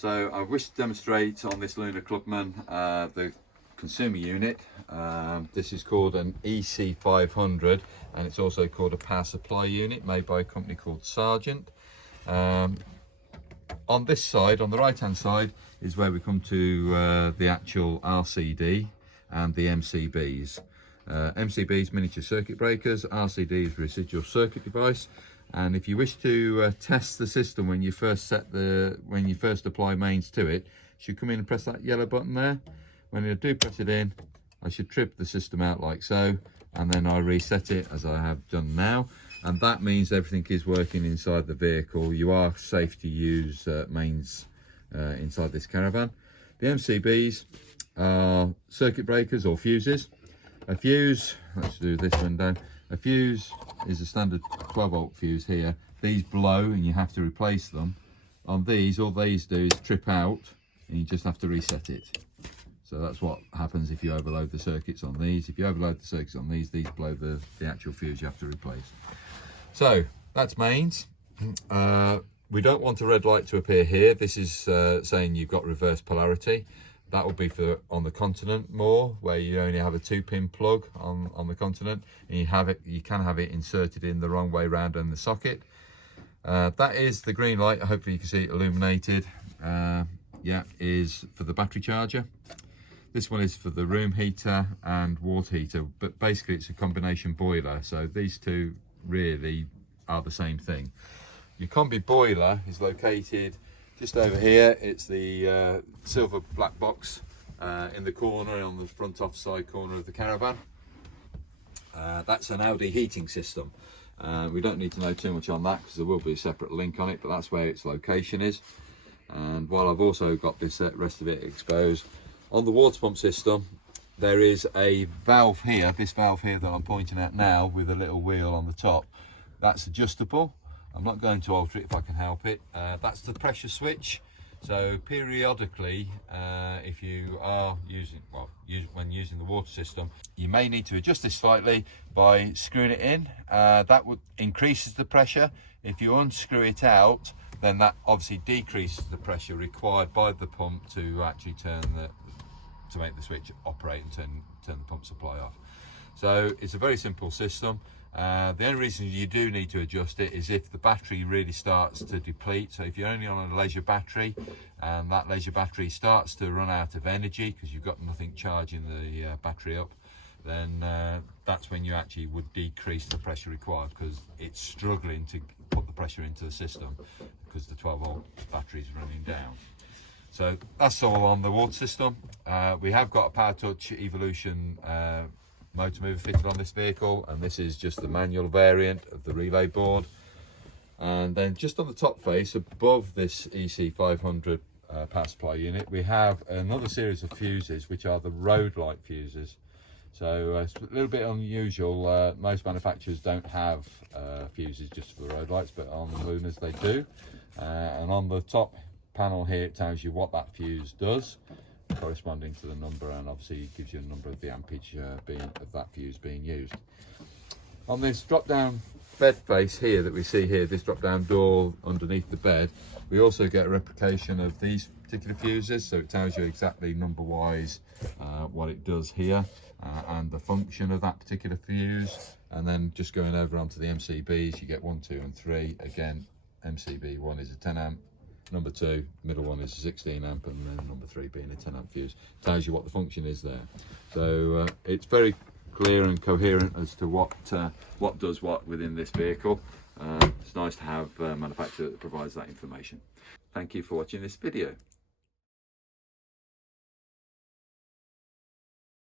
So I wish to demonstrate on this Lunar Clubman the consumer unit. This is called an EC500 and it's also called a power supply unit made by a company called Sergeant. On this side, on the right hand side, is where we come to the actual RCD and the MCBs. MCBs miniature circuit breakers, RCD is residual circuit device. And if you wish to test the system when you first apply mains to it, you should come in and press that yellow button there. When I do press it in, I should trip the system out like so, and then I reset it as I have done now. And that means everything is working inside the vehicle. You are safe to use mains inside this caravan. The MCBs are circuit breakers or fuses. A fuse, let's do this one down. A fuse is a standard 12 volt fuse here. These blow and you have to replace them. On these, all these do is trip out and you just have to reset it. So that's what happens if you overload the circuits on these. If you overload the circuits on these blow the actual fuse you have to replace. So that's mains. We don't want a red light to appear here. This is saying you've got reverse polarity. That will be for on the continent more, where you only have a 2-pin plug on the continent, and you can have it inserted in the wrong way round in the socket. That is the green light. Hopefully you can see it illuminated. Yeah, is for the battery charger. This one is for the room heater and water heater, but basically it's a combination boiler. So these two really are the same thing. Your combi boiler is located just over here. It's the silver black box in the corner, on the front off side corner of the caravan. That's an Audi heating system. We don't need to know too much on that because there will be a separate link on it, but that's where its location is. And while I've also got this rest of it exposed, on the water pump system there is a valve here, this valve here that I'm pointing at now with a little wheel on the top. That's adjustable. I'm not going to alter it if I can help it. That's the pressure switch. So periodically, if you are when using the water system, you may need to adjust this slightly by screwing it in. That would increases the pressure. If you unscrew it out, then that obviously decreases the pressure required by the pump to actually to make the switch operate and turn the pump supply off. So it's a very simple system. The only reason you do need to adjust it is if the battery really starts to deplete. So if you're only on a leisure battery and that leisure battery starts to run out of energy because you've got nothing charging the battery up, then that's when you actually would decrease the pressure required, because it's struggling to put the pressure into the system because the 12 volt battery is running down. So that's all on the water system. We have got a Power Touch Evolution motor mover fitted on this vehicle, and this is just the manual variant of the relay board. And then just on the top face above this EC500 power supply unit, we have another series of fuses, which are the road light fuses. So it's a little bit unusual. Most manufacturers don't have fuses just for the road lights, but on the Lunas they do. And on the top panel here it tells you what that fuse does, corresponding to the number, and obviously it gives you a number of the ampage of that fuse being used. On this drop down bed face here that we see here, this drop down door underneath the bed, we also get a replication of these particular fuses, so it tells you exactly number wise what it does here and the function of that particular fuse. And then just going over onto the MCBs, you get 1, 2 and 3. Again, MCB 1 is a 10 amp, number 2, middle one is a 16 amp, and then number 3 being a 10 amp fuse. Tells you what the function is there. So it's very clear and coherent as to what does what within this vehicle. It's nice to have a manufacturer that provides that information. Thank you for watching this video.